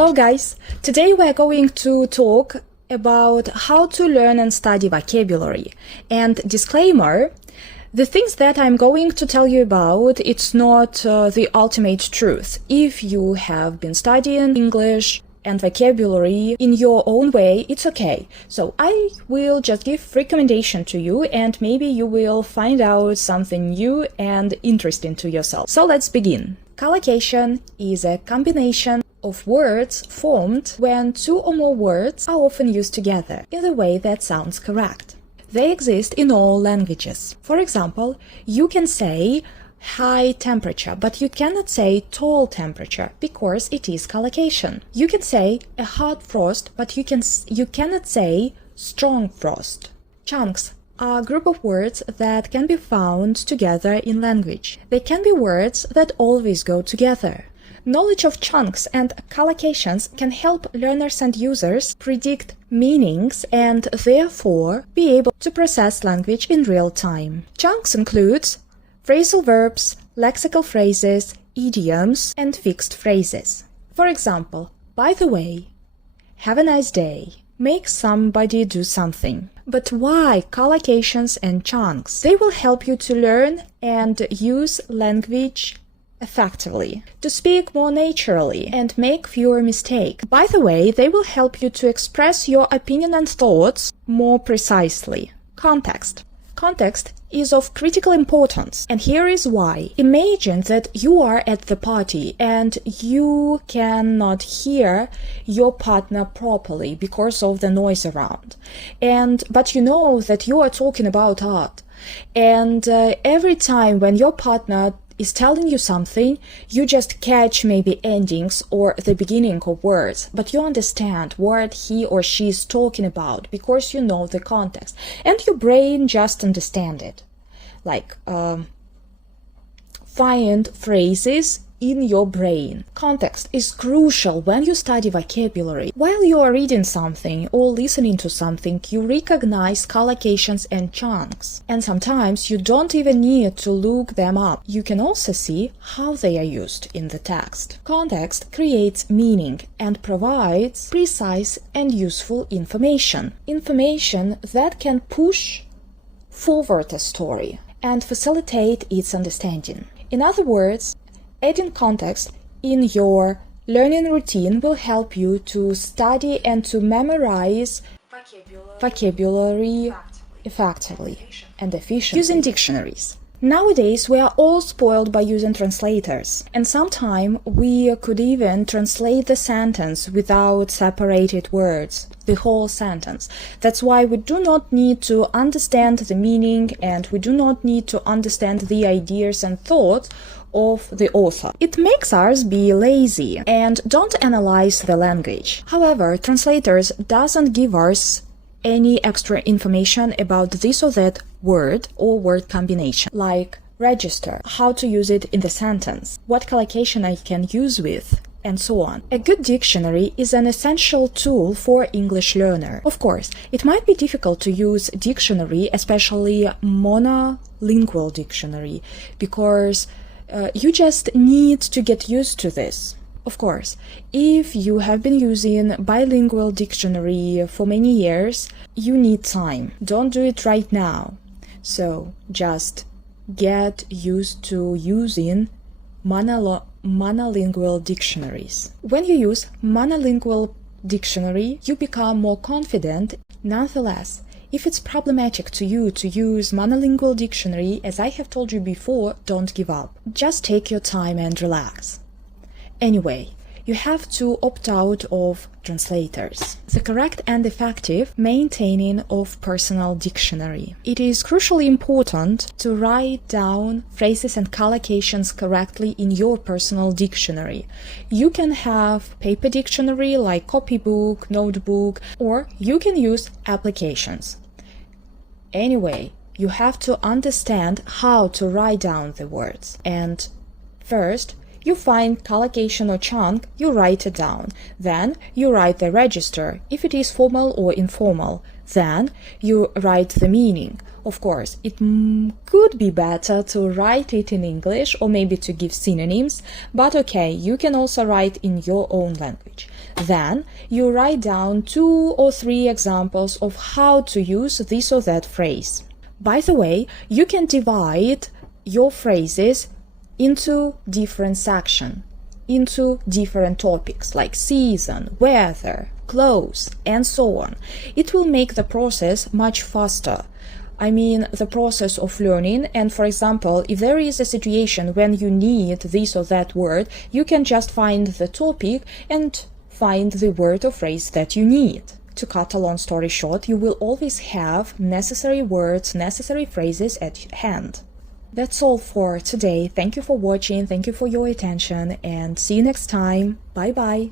Hello guys! Today we are going to talk about how to learn and study vocabulary. And disclaimer, the things that I'm going to tell you about, it's not the ultimate truth. If you have been studying English and vocabulary in your own way, it's okay. So I will just give recommendation to you and maybe you will find out something new and interesting to yourself. So let's begin. Collocation is a combination of words formed when two or more words are often used together in the way that sounds correct. They exist in all languages. For example, you can say high temperature, but you cannot say tall temperature because it is collocation. You can say a hard frost, but you cannot say strong frost. Chunks are a group of words that can be found together in language. They can be words that always go together. Knowledge of chunks and collocations can help learners and users predict meanings and therefore be able to process language in real time. Chunks include phrasal verbs, lexical phrases, idioms, and fixed phrases. For example, by the way, have a nice day, make somebody do something. But why collocations and chunks? They will help you to learn and use language effectively, to speak more naturally and make fewer mistakes. By the way, they will help you to express your opinion and thoughts more precisely. Context. Context is of critical importance, and here is why. Imagine that you are at the party and you cannot hear your partner properly because of the noise around. But you know that you are talking about art. And every time when your partner is telling you something, you just catch maybe endings or the beginning of words, but you understand what he or she is talking about because you know the context, and your brain just understand it. Like, find phrases in your brain. Context is crucial when you study vocabulary. While you are reading something or listening to something, you recognize collocations and chunks. And sometimes you don't even need to look them up. You can also see how they are used in the text. Context creates meaning and provides precise and useful information. Information that can push forward a story and facilitate its understanding. In other words, adding context in your learning routine will help you to study and to memorize vocabulary effectively and efficiently. Using dictionaries. Nowadays, we are all spoiled by using translators, and sometimes we could even translate the sentence without separated words, the whole sentence. That's why we do not need to understand the meaning and we do not need to understand the ideas and thoughts of the author. It makes us be lazy and don't analyze the language. However, translators doesn't give us any extra information about this or that word or word combination, like register, how to use it in the sentence, what collocation I can use with, and so on. A good dictionary is an essential tool for English learner. Of course, it might be difficult to use dictionary, especially monolingual dictionary, because you just need to get used to this. Of course, if you have been using bilingual dictionary for many years, you need time. Don't do it right now. So just get used to using monolingual dictionaries. When you use monolingual dictionary, you become more confident. Nonetheless, if it's problematic to you to use monolingual dictionary, as I have told you before, don't give up. Just take your time and relax. Anyway, you have to opt out of translators. The correct and effective maintaining of personal dictionary. It is crucially important to write down phrases and collocations correctly in your personal dictionary. You can have paper dictionary like copybook, notebook, or you can use applications. Anyway, you have to understand how to write down the words. And first, you find collocation or chunk, you write it down. Then you write the register, if it is formal or informal. Then you write the meaning. Of course, it could be better to write it in English or maybe to give synonyms, but okay, you can also write in your own language. Then you write down 2 or 3 examples of how to use this or that phrase. By the way, you can divide your phrases into different sections, into different topics like season, weather, clothes, and so on. It will make the process much faster. I mean, the process of learning, and for example, if there is a situation when you need this or that word, you can just find the topic and find the word or phrase that you need. To cut a long story short, you will always have necessary words, necessary phrases at hand. That's all for today. Thank you for watching, thank you for your attention, and see you next time. Bye bye.